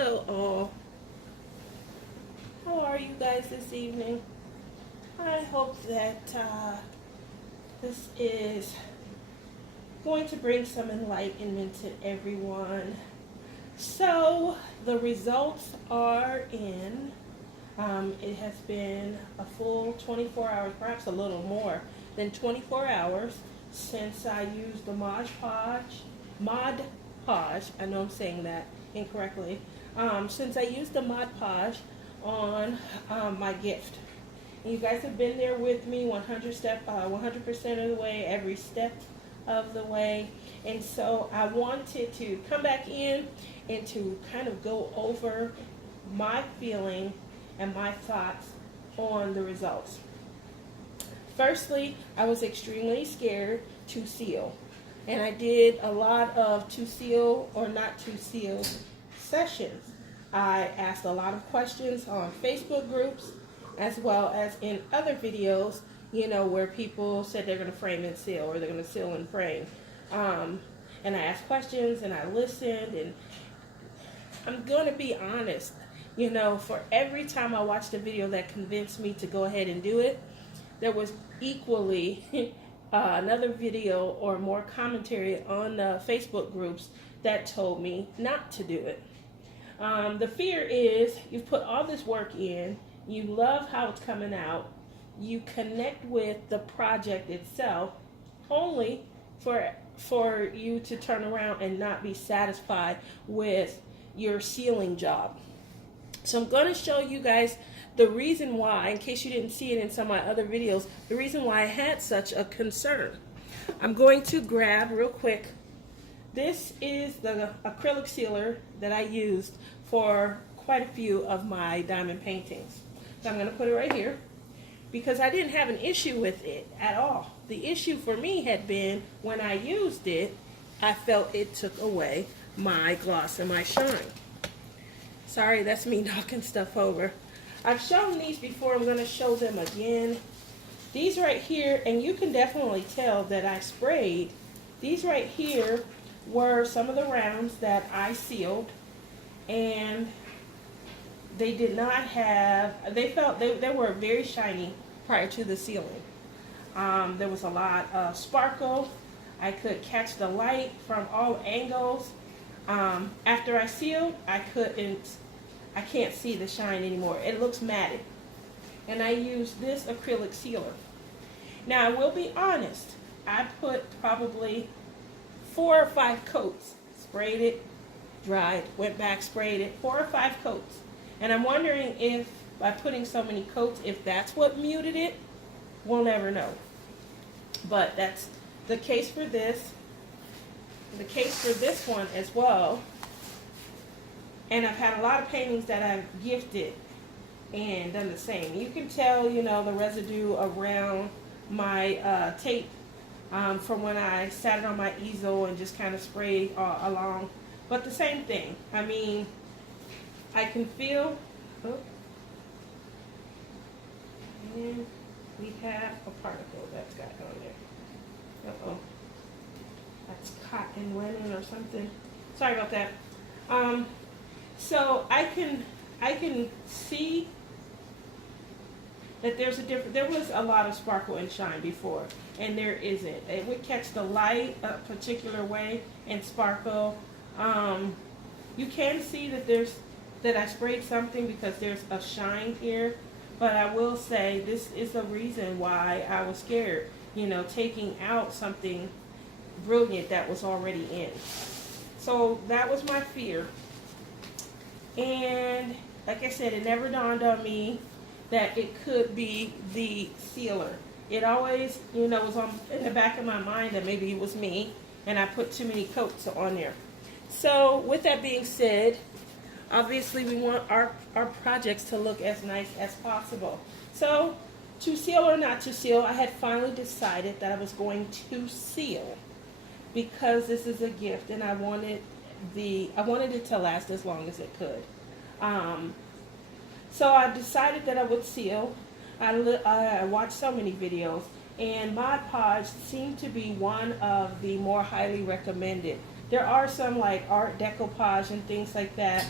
Hello all. How are you guys this evening? I hope that this is going to bring some enlightenment to everyone. So the results are in. It has been a full 24 hours, perhaps a little more than 24 hours since I used the Mod Podge. I know I'm saying that incorrectly. Since I used the Mod Podge on my gift. And you guys have been there with me 100% of the way, every step of the way. And so I wanted to come back in and to kind of go over my feeling and my thoughts on the results. Firstly, I was extremely scared to seal. And I did a lot of to seal or not to seal sessions. I asked a lot of questions on Facebook groups as well as in other videos, where people said they're going to frame and seal or they're going to seal and frame. And I asked questions and I listened, and I'm going to be honest, for every time I watched a video that convinced me to go ahead and do it, there was equally another video or more commentary on the Facebook groups that told me not to do it. The fear is you've put all this work in, you love how it's coming out, you connect with the project itself, only for you to turn around and not be satisfied with your sealing job. So I'm going to show you guys the reason why, in case you didn't see it in some of my other videos, the reason why I had such a concern. I'm going to grab real quick. This is the acrylic sealer that I used for quite a few of my diamond paintings. So I'm going to put it right here because I didn't have an issue with it at all. The issue for me had been when I used it, I felt it took away my gloss and my shine. Sorry, that's me knocking stuff over. I've shown these before. I'm going to show them again. These right here, and you can definitely tell that I sprayed. These right here were some of the rounds that I sealed, and they did not have, they were very shiny prior to the sealing. There was a lot of sparkle. I could catch the light from all angles. After I sealed, I can't see the shine anymore. It looks matted. And I used this acrylic sealer. Now, I will be honest. I put probably 4 or 5 coats. Sprayed it, dried, went back, sprayed it. 4 or 5 coats. And I'm wondering if, by putting so many coats, if that's what muted it. We'll never know. But that's the case for this. The case for this one as well. And I've had a lot of paintings that I've gifted and done the same. You can tell, the residue around my tape from when I sat it on my easel and just kind of sprayed along. But the same thing. I mean, I can feel, and we have a particle that's got on there. Uh-oh. That's cotton linen or something. Sorry about that. So I can see that there's a different. There was a lot of sparkle and shine before, and there isn't. It would catch the light a particular way and sparkle. You can see that I sprayed something because there's a shine here, but I will say this is the reason why I was scared. Taking out something brilliant that was already in. So that was my fear. And like I said, it never dawned on me that it could be the sealer. It always, was in the back of my mind that maybe it was me and I put too many coats on there. So with that being said, obviously we want our projects to look as nice as possible. So to seal or not to seal, I had finally decided that I was going to seal because this is a gift and I wanted it to last as long as it could. So I decided that I would seal. I watched so many videos, and Mod Podge seemed to be one of the more highly recommended. There are some like Art Decoupage and things like that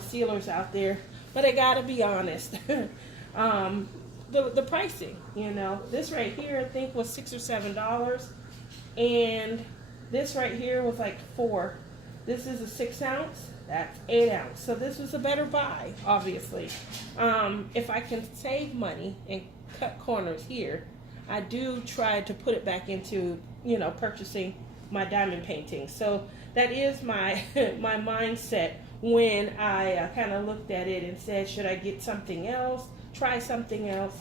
sealers out there, but I gotta be honest. The pricing, you know, this right here I think was $6 or $7, and this right here was like $4. This is a 6-ounce. That's 8-ounce. So this was a better buy, obviously. If I can save money and cut corners here, I do try to put it back into, you know, purchasing my diamond painting. So that is my my mindset when I kind of looked at it and said, should I get something else? Try something else.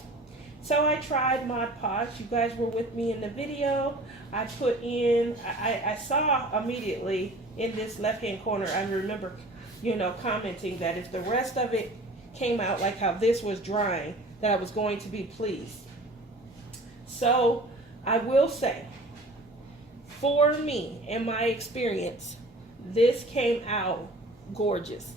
So I tried Mod Podge. You guys were with me in the video. I put in, I saw immediately in this left-hand corner, I remember, you know, commenting that if the rest of it came out like how this was drying, that I was going to be pleased. So I will say, for me and my experience, this came out gorgeous.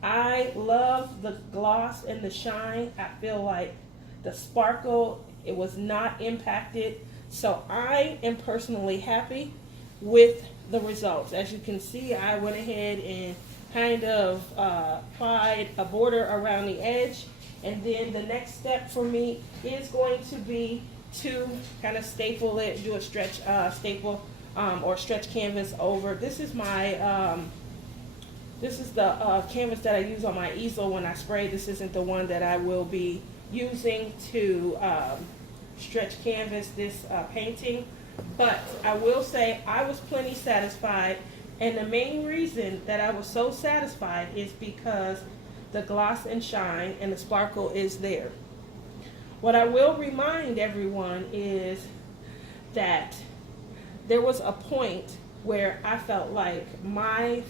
I love the gloss and the shine. I feel like the sparkle, it was not impacted. So I am personally happy with the results. As you can see, I went ahead and kind of applied a border around the edge. And then the next step for me is going to be to kind of staple it, do a stretch staple or stretch canvas over. This is my this is the canvas that I use on my easel when I spray. This isn't the one that I will be using to stretch canvas this painting. But I will say I was plenty satisfied, and the main reason that I was so satisfied is because the gloss and shine and the sparkle is there. What I will remind everyone is that there was a point where I felt like my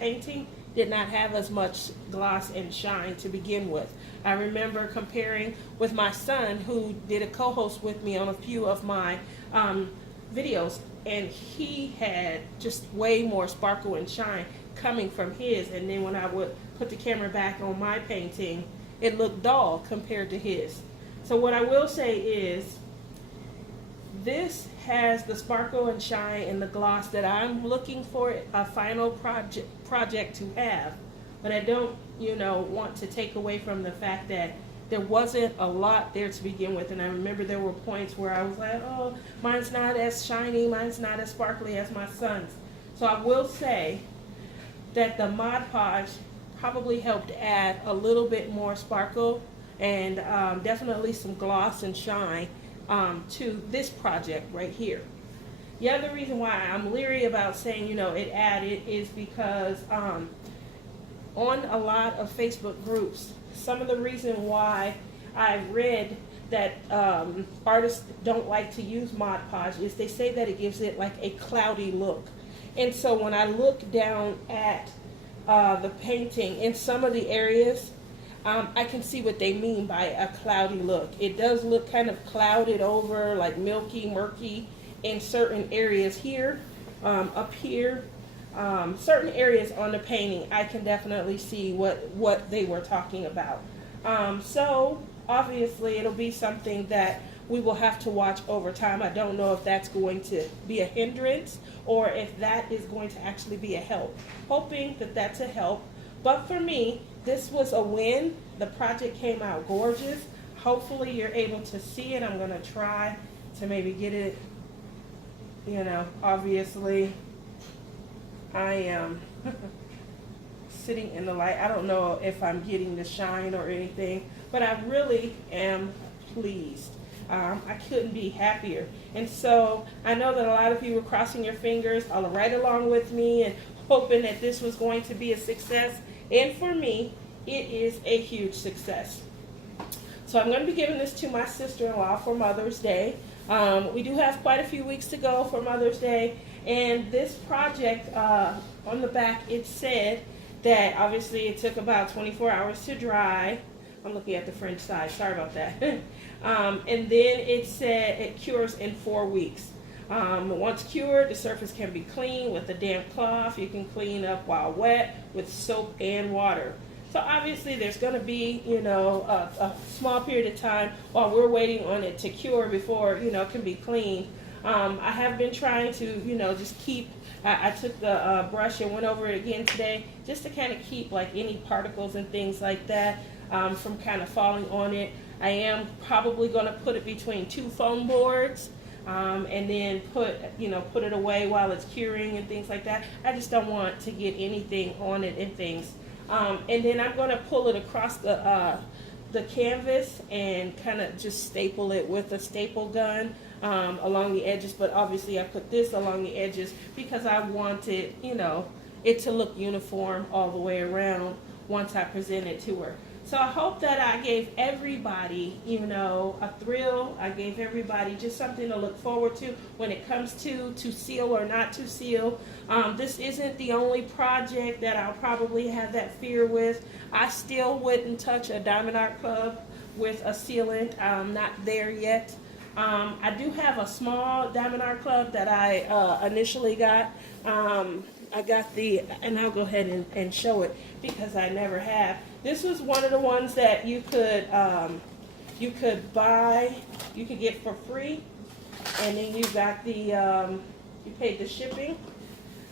painting did not have as much gloss and shine to begin with. I remember comparing with my son, who did a co-host with me on a few of my videos, and he had just way more sparkle and shine coming from his, and then when I would put the camera back on my painting, it looked dull compared to his. So what I will say is, this has the sparkle and shine and the gloss that I'm looking for a final project to have. But I don't, you know, want to take away from the fact that there wasn't a lot there to begin with. And I remember there were points where I was like, oh, mine's not as shiny, mine's not as sparkly as my son's. So I will say that the Mod Podge probably helped add a little bit more sparkle and definitely some gloss and shine to this project right here. The other reason why I'm leery about saying, you know, it added is because on a lot of Facebook groups, some of the reason why I read that artists don't like to use Mod Podge is they say that it gives it like a cloudy look. And so when I look down at the painting in some of the areas, I can see what they mean by a cloudy look. It does look kind of clouded over, like milky, murky in certain areas here, up here. Certain areas on the painting, I can definitely see what they were talking about. So obviously it'll be something that we will have to watch over time. I don't know if that's going to be a hindrance or if that is going to actually be a help. Hoping that that's a help. But for me, this was a win. The project came out gorgeous. Hopefully you're able to see it. I'm going to try to maybe get it, you know, obviously I am sitting in the light. I don't know if I'm getting the shine or anything, but I really am pleased. I couldn't be happier. And so I know that a lot of you were crossing your fingers right along with me and hoping that this was going to be a success. And for me, it is a huge success. So I'm going to be giving this to my sister-in-law for Mother's Day. We do have quite a few weeks to go for Mother's Day. And this project, on the back, it said that obviously it took about 24 hours to dry. I'm looking at the French side. Sorry about that. And then it said it cures in 4 weeks. Once cured, the surface can be cleaned with a damp cloth. You can clean up while wet with soap and water. So obviously there's going to be, you know, a small period of time while we're waiting on it to cure before, you know, it can be cleaned. I have been trying to, you know, just keep, I took the brush and went over it again today just to kind of keep like any particles and things like that from kind of falling on it. I am probably going to put it between two foam boards and then put it away while it's curing and things like that. I just don't want to get anything on it and things. And then I'm going to pull it across the canvas and kind of just staple it with a staple gun along the edges. But obviously I put this along the edges because I wanted, you know, it to look uniform all the way around once I present it to her. So I hope that I gave everybody, you know, a thrill. I gave everybody just something to look forward to when it comes to seal or not to seal. This isn't the only project that I'll probably have that fear with. I still wouldn't touch a Diamond Art Club with a sealant. I'm not there yet. I do have a small Diamond Art Club that I initially got. I got and I'll go ahead and show it because I never have. This was one of the ones that you could buy, you could get for free, and then you got you paid the shipping.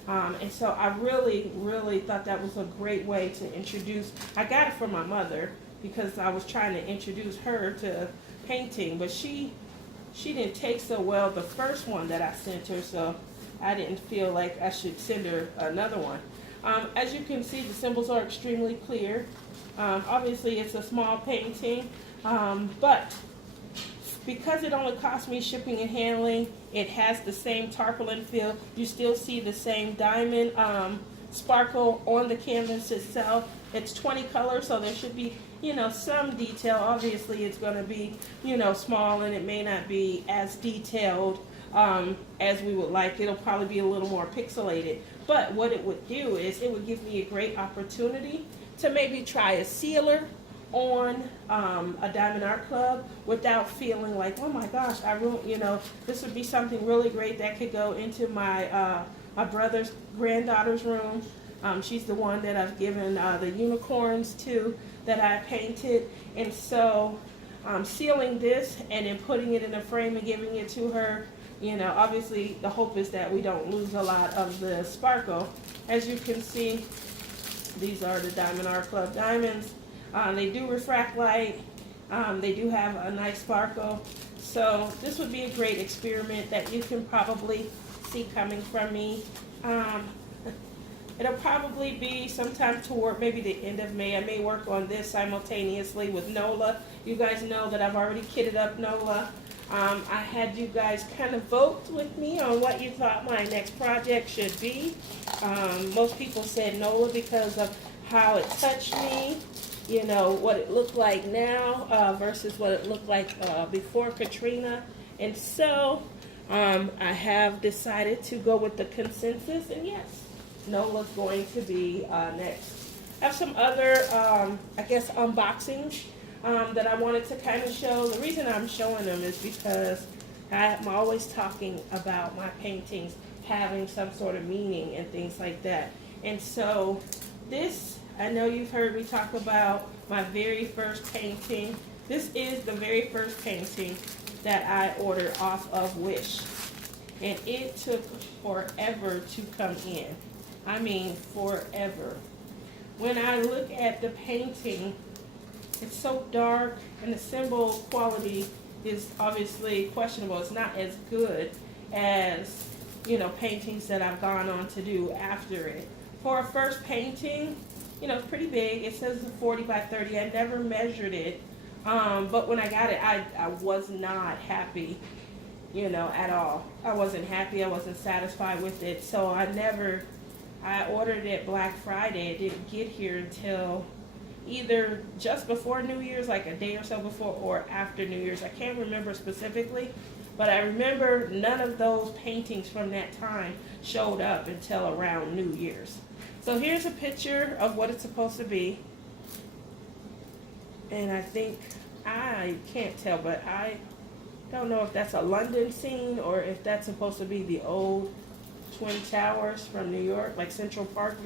And so I really, really thought that was a great way to introduce. I got it from my mother because I was trying to introduce her to painting, but she didn't take so well the first one that I sent her, so I didn't feel like I should send her another one. As you can see, the symbols are extremely clear. Obviously, it's a small painting, but because it only cost me shipping and handling, it has the same tarpaulin feel. You still see the same diamond sparkle on the canvas itself. It's 20 colors, so there should be, you know, some detail. Obviously, it's going to be, you know, small, and it may not be as detailed as we would like. It'll probably be a little more pixelated. But what it would do is it would give me a great opportunity to maybe try a sealer on a Diamond Art Club without feeling like, oh my gosh, I ruined, you know, this would be something really great that could go into my my brother's granddaughter's room. She's the one that I've given the unicorns to that I painted. And so sealing this and then putting it in a frame and giving it to her, you know, obviously the hope is that we don't lose a lot of the sparkle. As you can see, these are the Diamond Art Club diamonds. They do refract light. They do have a nice sparkle. So this would be a great experiment that you can probably see coming from me. It'll probably be sometime toward maybe the end of May. I may work on this simultaneously with Nola. You guys know that I've already kitted up Nola. I had you guys kind of vote with me on what you thought my next project should be. Most people said Nola because of how it touched me, you know, what it looked like now versus what it looked like before Katrina. And so I have decided to go with the consensus, and yes, Nola's going to be next. I have some other, I guess, unboxings that I wanted to kind of show. The reason I'm showing them is because I'm always talking about my paintings having some sort of meaning and things like that. And so this, I know you've heard me talk about my very first painting. This is the very first painting that I ordered off of Wish. And it took forever to come in. I mean, forever. When I look at the painting, it's so dark, and the symbol quality is obviously questionable. It's not as good as, you know, paintings that I've gone on to do after it. For a first painting, you know, it's pretty big. It says 40 by 30. I never measured it, but when I got it, I was not happy, you know, at all. I wasn't happy. I wasn't satisfied with it. So I ordered it Black Friday. It didn't get here until either just before New Year's, like a day or so before, or after New Year's. I can't remember specifically, but I remember none of those paintings from that time showed up until around New Year's. So here's a picture of what it's supposed to be. And I think, I can't tell, but I don't know if that's a London scene or if that's supposed to be the old Twin Towers from New York, like Central Park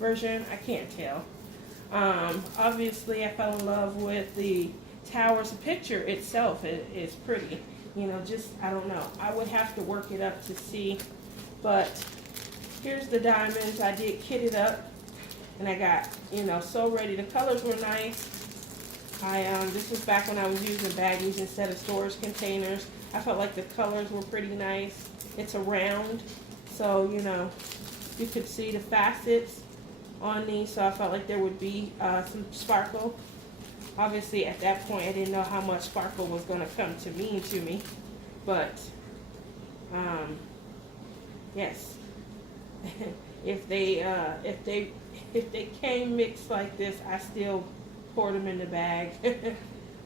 version. I can't tell. Obviously, I fell in love with the towers. The picture itself is pretty. You know, just, I don't know. I would have to work it up to see. But here's the diamonds. I did kit it up. And I got, you know, so ready. The colors were nice. This was back when I was using baggies instead of storage containers. I felt like the colors were pretty nice. It's a round, so, you know, you could see the facets on these, so I felt like there would be some sparkle. Obviously, at that point, I didn't know how much sparkle was going to come to mean to me, but, yes. if they came mixed like this, I still poured them in the bag.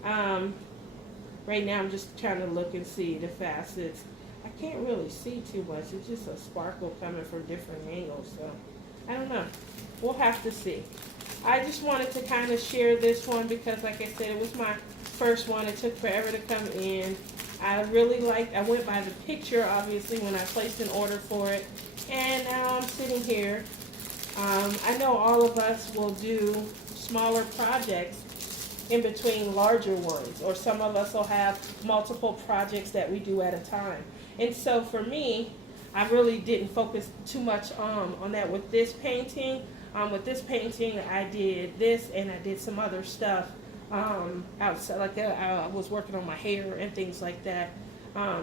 Right now I'm just trying to look and see the facets. I can't really see too much. It's just a sparkle coming from different angles, so I don't know. We'll have to see. I just wanted to kind of share this one because, like I said, it was my first one. It took forever to come in. I really liked, I went by the picture, obviously, when I placed an order for it. And now I'm sitting here. I know all of us will do smaller projects in between larger ones, or some of us will have multiple projects that we do at a time. And so for me, I really didn't focus too much on that with this painting. With this painting, I did this and I did some other stuff outside, like I was working on my hair and things like that.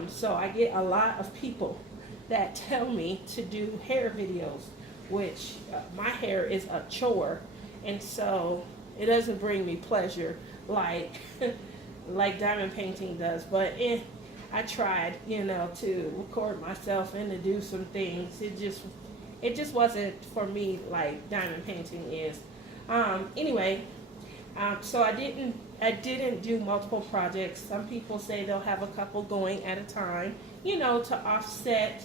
So I get a lot of people that tell me to do hair videos, which my hair is a chore, and so it doesn't bring me pleasure like like diamond painting does. But I tried, you know, to record myself and to do some things. It just wasn't for me like diamond painting is. Anyway, so I didn't do multiple projects. Some people say they'll have a couple going at a time, you know, to offset.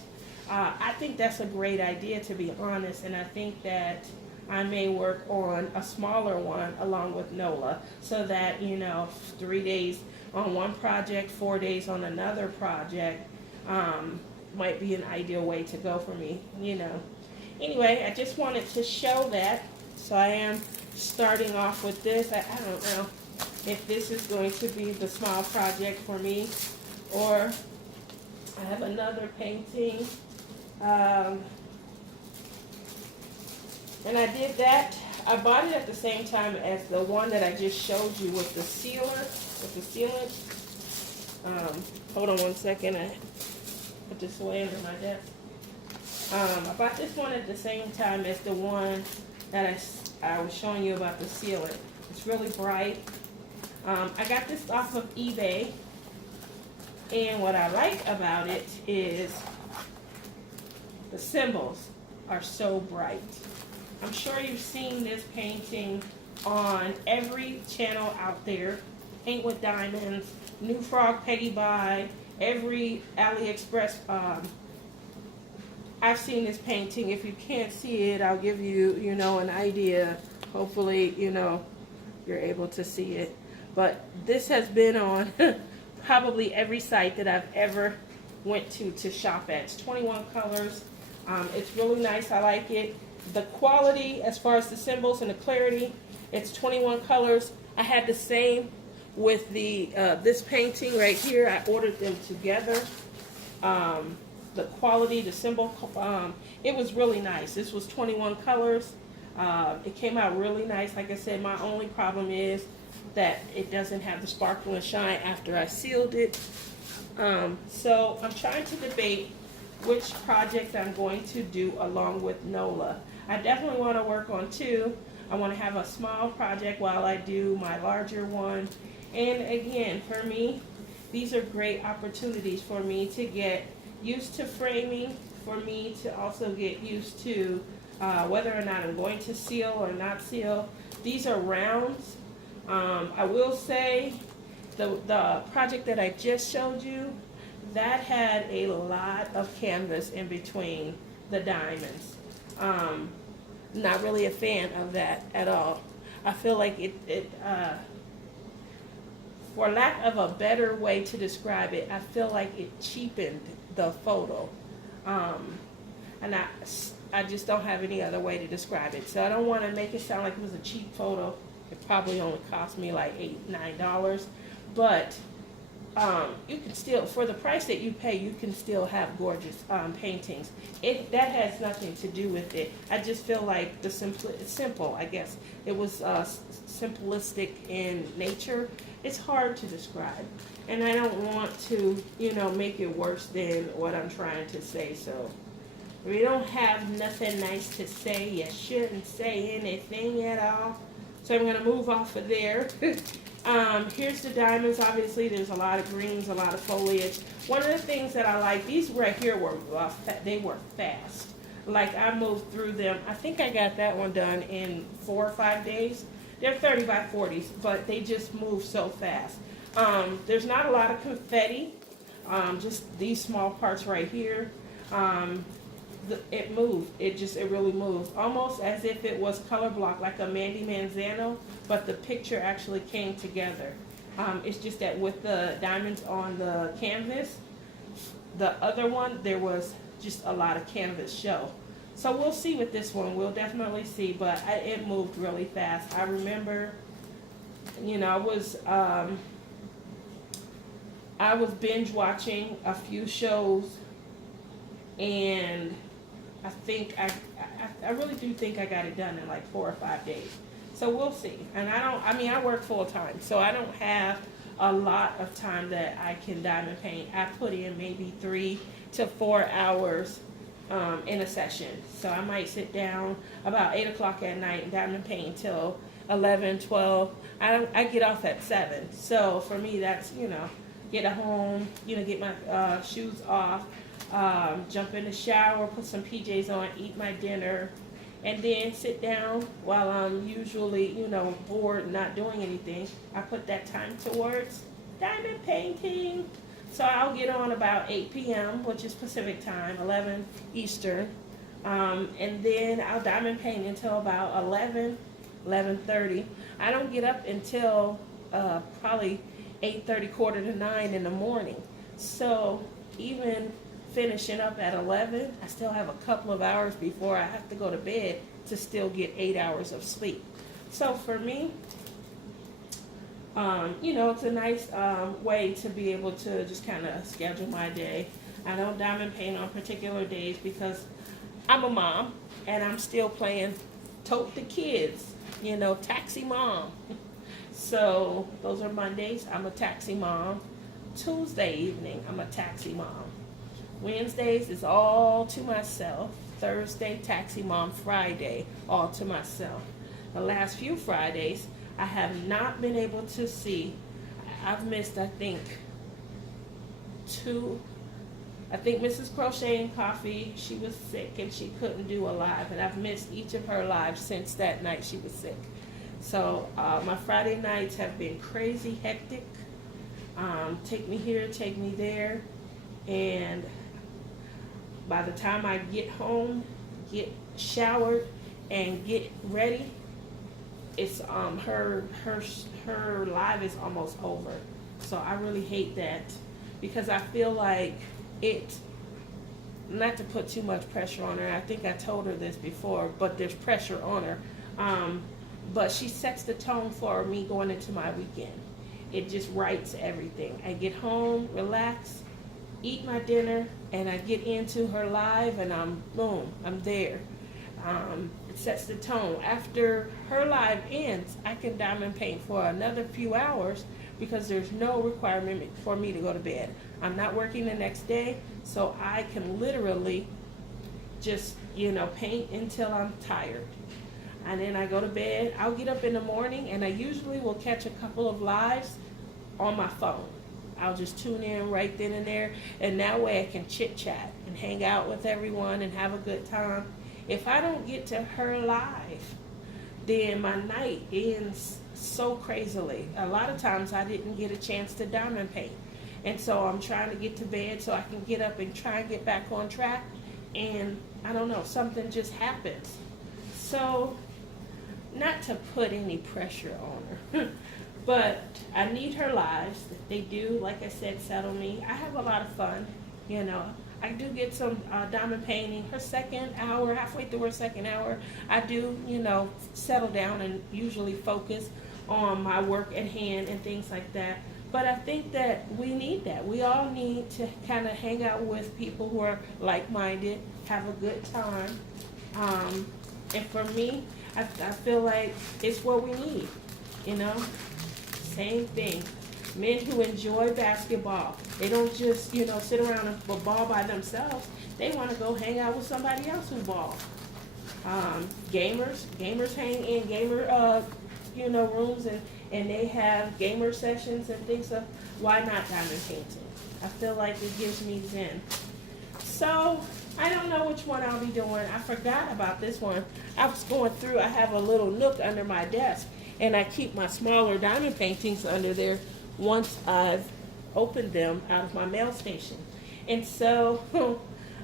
I think that's a great idea, to be honest, and I think that I may work on a smaller one along with Nola, so that, you know, 3 days on one project, 4 days on another project might be an ideal way to go for me, you know. Anyway, I just wanted to show that. So I am starting off with this. I don't know if this is going to be the small project for me, or I have another painting. And I did that. I bought it at the same time as the one that I just showed you with the sealer, with the sealant. Hold on one second. I put this away under my desk. I bought this one at the same time as the one that I was showing you about the sealant. It's really bright. I got this off of eBay. And what I like about it is the symbols are so bright. I'm sure you've seen this painting on every channel out there. Paint with Diamonds, New Frog Peggy Buy, every AliExpress. I've seen this painting. If you can't see it, I'll give you, you know, an idea. Hopefully, you know, you're able to see it. But this has been on probably every site that I've ever went to shop at. It's 21 colors. It's really nice. I like it. The quality, as far as the symbols and the clarity, it's 21 colors. I had the same with the this painting right here. I ordered them together. The quality, the symbol, it was really nice. This was 21 colors. It came out really nice. Like I said, my only problem is that it doesn't have the sparkle and shine after I sealed it. So I'm trying to debate which project I'm going to do along with Nola. I definitely want to work on two. I want to have a small project while I do my larger one. And again, for me, these are great opportunities for me to get used to framing, for me to also get used to whether or not I'm going to seal or not seal. These are rounds. I will say the project that I just showed you, that had a lot of canvas in between the diamonds. Not really a fan of that at all. I feel like it for lack of a better way to describe it, I feel like it cheapened the photo. And I just don't have any other way to describe it. So I don't want to make it sound like it was a cheap photo. It probably only cost me like $8, $9. But you can still, for the price that you pay, you can still have gorgeous paintings. That has nothing to do with it. I just feel like it's simple, I guess. It was simplistic in nature. It's hard to describe, and I don't want to, make it worse than what I'm trying to say. So if you don't have nothing nice to say, you shouldn't say anything at all. So I'm gonna move off of there. Here's the diamonds. Obviously, there's a lot of greens, a lot of foliage. One of the things that I like, these right here were they were fast. Like I moved through them. I think I got that one done in 4 or 5 days. They're 30 by 40s, but they just move so fast. There's not a lot of confetti. Just these small parts right here. It moved. It really moved. Almost as if it was color block, like a Mandy Manzano, but the picture actually came together. It's just that with the diamonds on the canvas, the other one, there was just a lot of canvas show. So we'll see with this one. We'll definitely see, but it moved really fast. I remember, I was binge watching a few shows, and I really do think I got it done in like 4 or 5 days. So we'll see. And I work full time, so I don't have a lot of time that I can diamond paint. I put in maybe 3 to 4 hours in a session. So I might sit down about 8 o'clock at night and diamond paint until 11, 12. I get off at 7. So for me, that's, get home, get my shoes off, jump in the shower, put some PJs on, eat my dinner, and then sit down while I'm usually, bored, not doing anything. I put that time towards diamond painting. So I'll get on about 8 p.m., which is Pacific time, 11 Eastern. And then I'll diamond paint until about 11, 11:30. I don't get up until probably 8:30, quarter to 9 in the morning. So even finishing up at 11, I still have a couple of hours before I have to go to bed to still get 8 hours of sleep. So for me, it's a nice way to be able to just kind of schedule my day. I don't diamond paint on particular days because I'm a mom and I'm still playing tote the kids, taxi mom. So those are Mondays, I'm a taxi mom. Tuesday evening, I'm a taxi mom. Wednesdays is all to myself. Thursday, taxi mom. Friday, all to myself. The last few Fridays, I have not been able to see. I've missed, I think, 2. I think Mrs. Crochet and Coffee, she was sick and she couldn't do a live. And I've missed each of her lives since that night she was sick. So my Friday nights have been crazy hectic. Take me here, take me there. And by the time I get home, get showered, and get ready, it's her live is almost over. So I really hate that because I feel like not to put too much pressure on her. I think I told her this before, but there's pressure on her. But she sets the tone for me going into my weekend. It just writes everything. I get home, relax, eat my dinner, and I get into her live, and I'm there. It sets the tone. After her live ends, I can diamond paint for another few hours because there's no requirement for me to go to bed. I'm not working the next day, so I can literally just, paint until I'm tired. And then I go to bed. I'll get up in the morning, and I usually will catch a couple of lives on my phone. I'll just tune in right then and there, and that way I can chit-chat and hang out with everyone and have a good time. If I don't get to her live, then my night ends so crazily. A lot of times I didn't get a chance to diamond paint, and so I'm trying to get to bed so I can get up and try and get back on track, and I don't know, something just happens. So, not to put any pressure on her, but I need her lives. They do, like I said, settle me. I have a lot of fun, I do get some diamond painting. Her second hour, halfway through her second hour, I do, settle down and usually focus on my work at hand and things like that. But I think that we need that. We all need to kind of hang out with people who are like-minded, have a good time. Um, and for me, I feel like it's what we need, you know? Same thing. Men who enjoy basketball, they don't just, sit around and ball by themselves. They want to go hang out with somebody else who balls. Gamers hang in gamer, rooms, and they have gamer sessions and things. So why not diamond painting? I feel like it gives me zen. So I don't know which one I'll be doing. I forgot about this one. I was going through. I have a little nook under my desk, and I keep my smaller diamond paintings under there once I've opened them out of my mail station. And so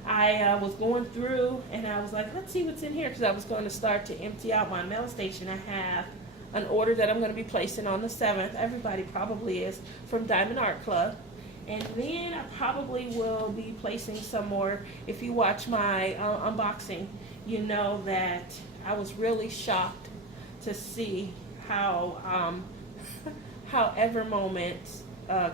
I was going through, and I was like, let's see what's in here, because I was going to start to empty out my mail station. I have an order that I'm going to be placing on the 7th. Everybody probably is, from Diamond Art Club. And then I probably will be placing some more. If you watch my unboxing, you know that I was really shocked to see how Ever Moments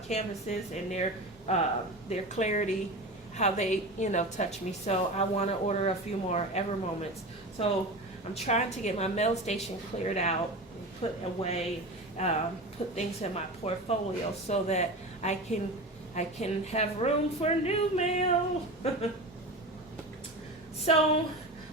canvases and their clarity, how they touch me. So I want to order a few more Ever Moments. So I'm trying to get my mail station cleared out, put away, put things in my portfolio so that I can have room for new mail. So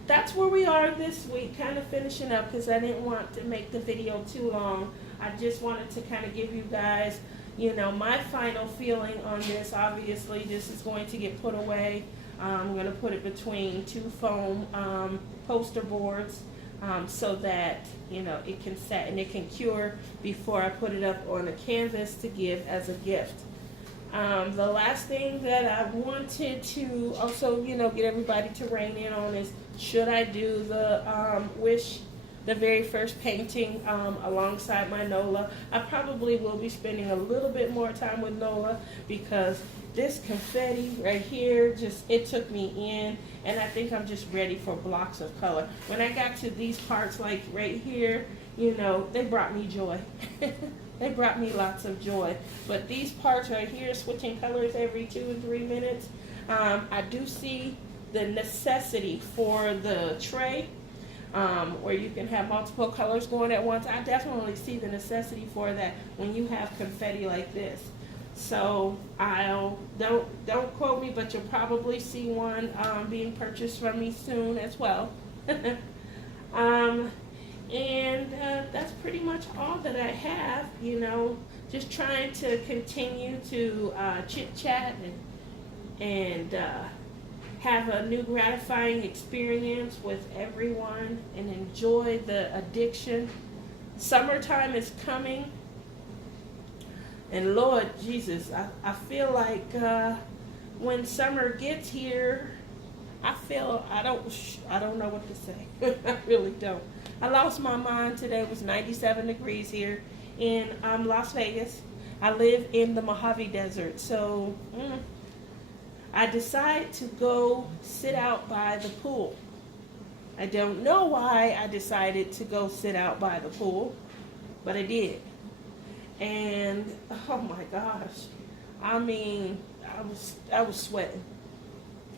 that's where we are this week, kind of finishing up, because I didn't want to make the video too long. I just wanted to kind of give you guys, my final feeling on this. Obviously, this is going to get put away. I'm going to put it between two foam poster boards so that, it can set and it can cure before I put it up on a canvas to give as a gift. The last thing that I wanted to also, get everybody to rein in on is, should I do the the very first painting alongside my Nola? I probably will be spending a little bit more time with Nola, because this confetti right here, it took me in, and I think I'm just ready for blocks of color. When I got to these parts, like right here, they brought me joy. They brought me lots of joy. But these parts right here, switching colors every 2 and 3 minutes, I do see the necessity for the tray, where you can have multiple colors going at once. I definitely see the necessity for that when you have confetti like this. So don't quote me, but you'll probably see one being purchased from me soon as well. And that's pretty much all that I have, just trying to continue to chit-chat and have a new gratifying experience with everyone and enjoy the addiction. Summertime is coming, and Lord Jesus, I feel like when summer gets here, I don't know what to say. I really don't. I lost my mind today. It was 97 degrees here in Las Vegas. I live in the Mojave Desert, so I decided to go sit out by the pool. I don't know why I decided to go sit out by the pool, but I did. And oh my gosh, I mean, I was sweating.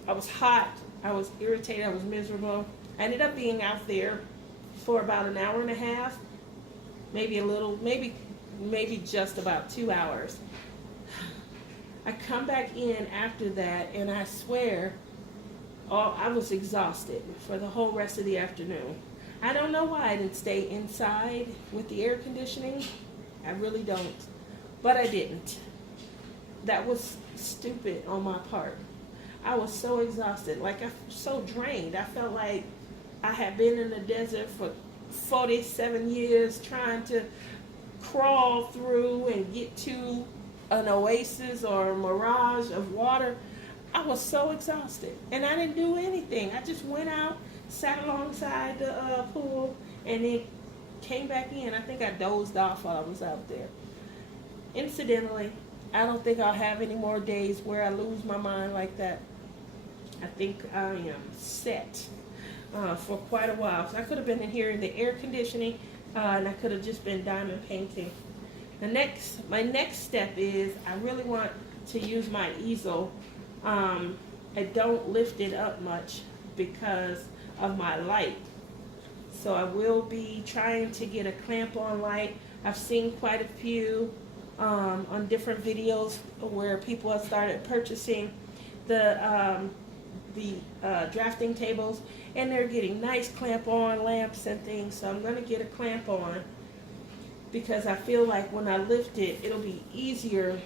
I was hot. I was irritated. I was miserable. I ended up being out there for about an hour and a half, maybe just about 2 hours. I come back in after that, and I swear, I was exhausted for the whole rest of the afternoon. I don't know why I didn't stay inside with the air conditioning. I really don't, but I didn't. That was stupid on my part. I was so exhausted, I was so drained. I felt like I had been in the desert for 47 years trying to crawl through and get to an oasis or a mirage of water. I was so exhausted, and I didn't do anything. I just went out, sat alongside the pool, and then came back in. I think I dozed off while I was out there. Incidentally, I don't think I'll have any more days where I lose my mind like that. I think I am set for quite a while. So I could have been in here in the air conditioning, and I could have just been diamond painting. My next step is I really want to use my easel. I don't lift it up much because of my light. So I will be trying to get a clamp-on light. I've seen quite a few on different videos where people have started purchasing the drafting tables, and they're getting nice clamp-on lamps and things. So I'm going to get a clamp-on because I feel like when I lift it, it'll be easier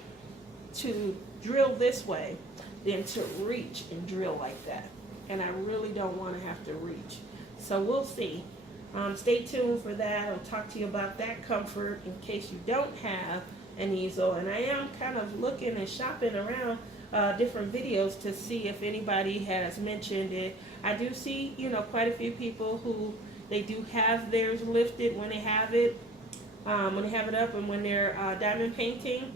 to drill this way than to reach and drill like that. And I really don't want to have to reach. So we'll see. Stay tuned for that. I'll talk to you about that comfort in case you don't have an easel. And I am kind of looking and shopping around different videos to see if anybody has mentioned it. I do see, quite a few people who they do have theirs lifted when they have it up and when they're diamond painting.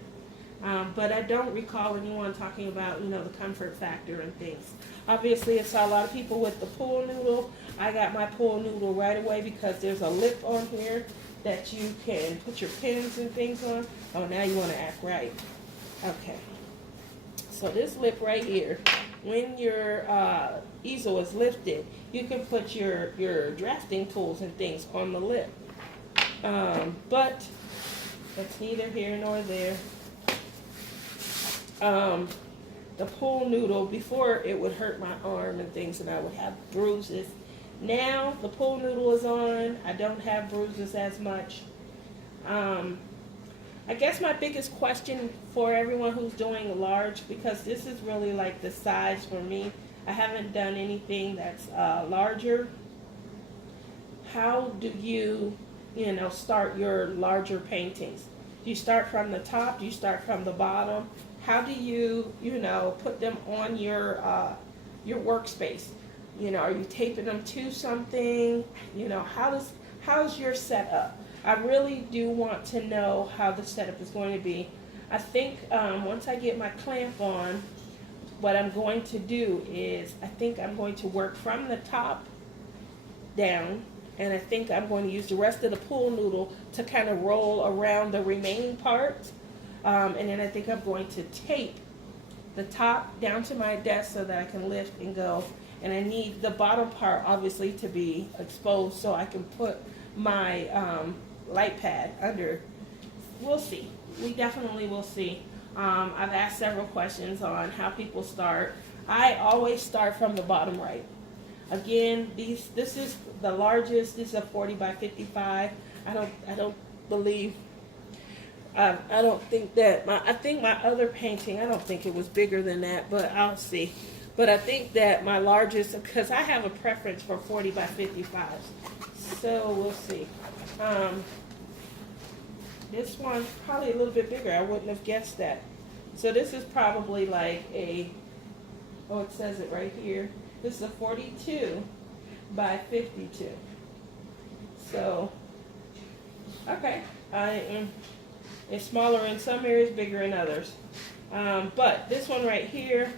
But I don't recall anyone talking about, the comfort factor and things. Obviously, I saw a lot of people with the pool noodle. I got my pool noodle right away because there's a lip on here that you can put your pins and things on. Oh, now you want to act right. Okay. So this lip right here, when your easel is lifted, you can put your drafting tools and things on the lip. But that's neither here nor there. The pool noodle, before it would hurt my arm and things and I would have bruises. Now the pool noodle is on, I don't have bruises as much. I guess my biggest question for everyone who's doing large, because this is really like the size for me, I haven't done anything that's larger. How do you, start your larger paintings? Do you start from the top? Do you start from the bottom? How do you, put them on your workspace? Are you taping them to something? How's your setup? I really do want to know how the setup is going to be. I think once I get my clamp on, what I'm going to do is I think I'm going to work from the top down, and I think I'm going to use the rest of the pool noodle to kind of roll around the remaining parts. And then I think I'm going to tape the top down to my desk so that I can lift and go. And I need the bottom part obviously to be exposed so I can put my light pad under. We'll see. We definitely will see. I've asked several questions on how people start. I always start from the bottom right. Again, this is the largest. This is a 40 by 55. I don't believe. I don't think that I think my other painting, I don't think it was bigger than that, but I'll see. But I think that my largest, because I have a preference for 40 by 55s. So we'll see. This one's probably a little bit bigger. I wouldn't have guessed that. So this is probably like it says it right here. This is a 42 by 52. So, okay. It's smaller in some areas, bigger in others. But this one right here,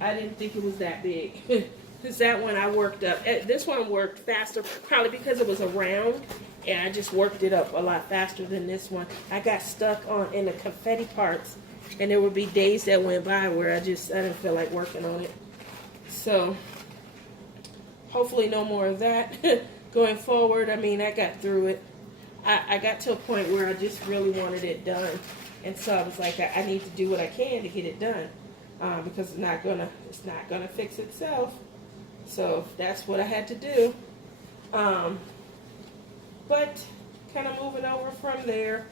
I didn't think it was that big. Because that one I worked up. This one worked faster, probably because it was a round, and I just worked it up a lot faster than this one. I got stuck in the confetti parts, and there would be days that went by where I didn't feel like working on it. So, hopefully no more of that going forward. I mean, I got through it. I got to a point where I just really wanted it done. And so I was like, I need to do what I can to get it done. Because it's not gonna fix itself. So that's what I had to do. But kind of moving over from there,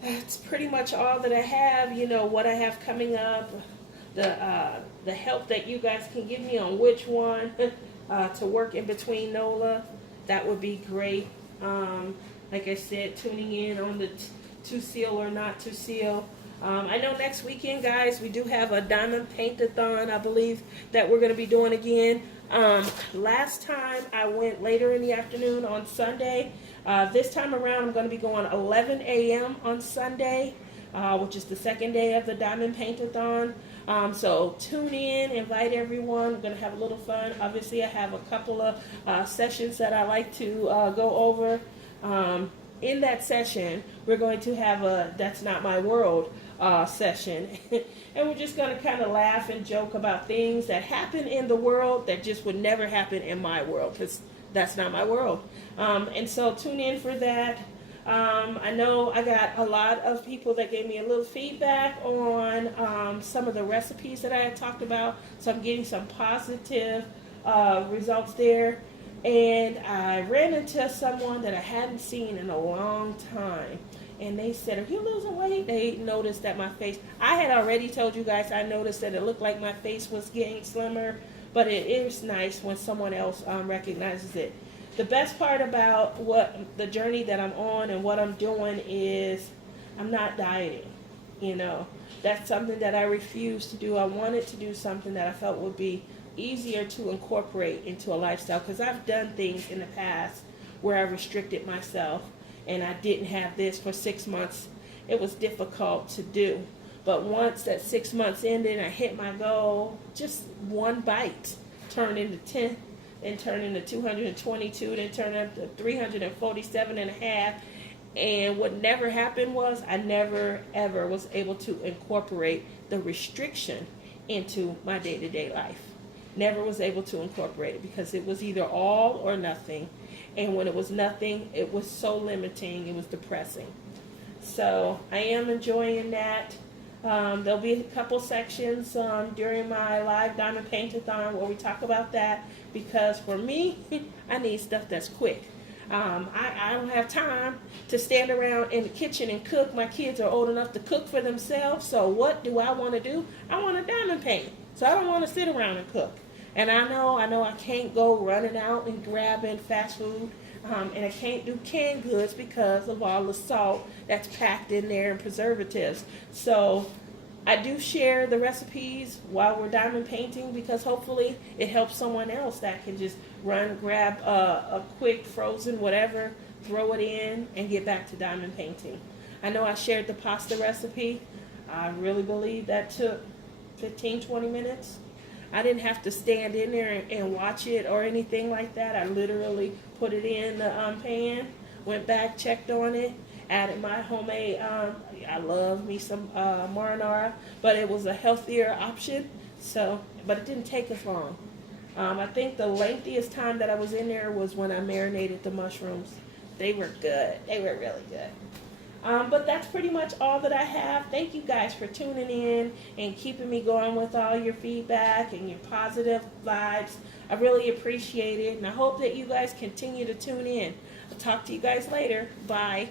that's pretty much all that I have. What I have coming up, the help that you guys can give me on which one to work in between NOLA, that would be great. Like I said, tuning in on the to seal or not to seal. I know next weekend, guys, we do have a diamond paint-a-thon, I believe, that we're going to be doing again. Last time I went later in the afternoon on Sunday. This time around I'm going to be going 11 a.m. on Sunday, which is the second day of the diamond paint-a-thon. So tune in, invite everyone. We're going to have a little fun. Obviously, I have a couple of sessions that I like to go over. in that session, we're going to have a That's Not My World session. And we're just going to kind of laugh and joke about things that happen in the world that just would never happen in my world, because that's not my world. And so tune in for that. I know I got a lot of people that gave me a little feedback on some of the recipes that I had talked about, so I'm getting some positive results there. And I ran into someone that I hadn't seen in a long time, and they said, "Are you losing weight?" They noticed that my face, I had already told you guys, I noticed that it looked like my face was getting slimmer, but it is nice when someone else recognizes it. The best part about what the journey that I'm on and what I'm doing is I'm not dieting. You know, that's something that I refuse to do. I wanted to do something that I felt would be easier to incorporate into a lifestyle, because I've done things in the past where I restricted myself and I didn't have this for 6 months. It was difficult to do. But once that 6 months ended, I hit my goal. Just one bite turned into 10, then turned into 222, then turned up to 347 and a half. And what never happened was I never ever was able to incorporate the restriction into my day-to-day life. Never was able to incorporate it because it was either all or nothing. And when it was nothing, it was so limiting, it was depressing. So I am enjoying that. There'll be a couple sections during my live Diamond Paint-a-thon where we talk about that, because for me, I need stuff that's quick. I don't have time to stand around in the kitchen and cook. My kids are old enough to cook for themselves, so what do I want to do? I want to diamond paint, so I don't want to sit around and cook. And I know I can't go running out and grabbing fast food, and I can't do canned goods because of all the salt that's packed in there and preservatives. So I do share the recipes while we're diamond painting, because hopefully it helps someone else that can just run, grab a quick frozen whatever, throw it in, and get back to diamond painting. I know I shared the pasta recipe. I really believe that took 15-20 minutes. I didn't have to stand in there and watch it or anything like that. I literally put it in the pan, went back, checked on it, added my homemade, I love me some marinara, but it was a healthier option, so, but it didn't take as long. I think the lengthiest time that I was in there was when I marinated the mushrooms. They were good. They were really good. But that's pretty much all that I have. Thank you guys for tuning in and keeping me going with all your feedback and your positive vibes. I really appreciate it, and I hope that you guys continue to tune in. I'll talk to you guys later. Bye.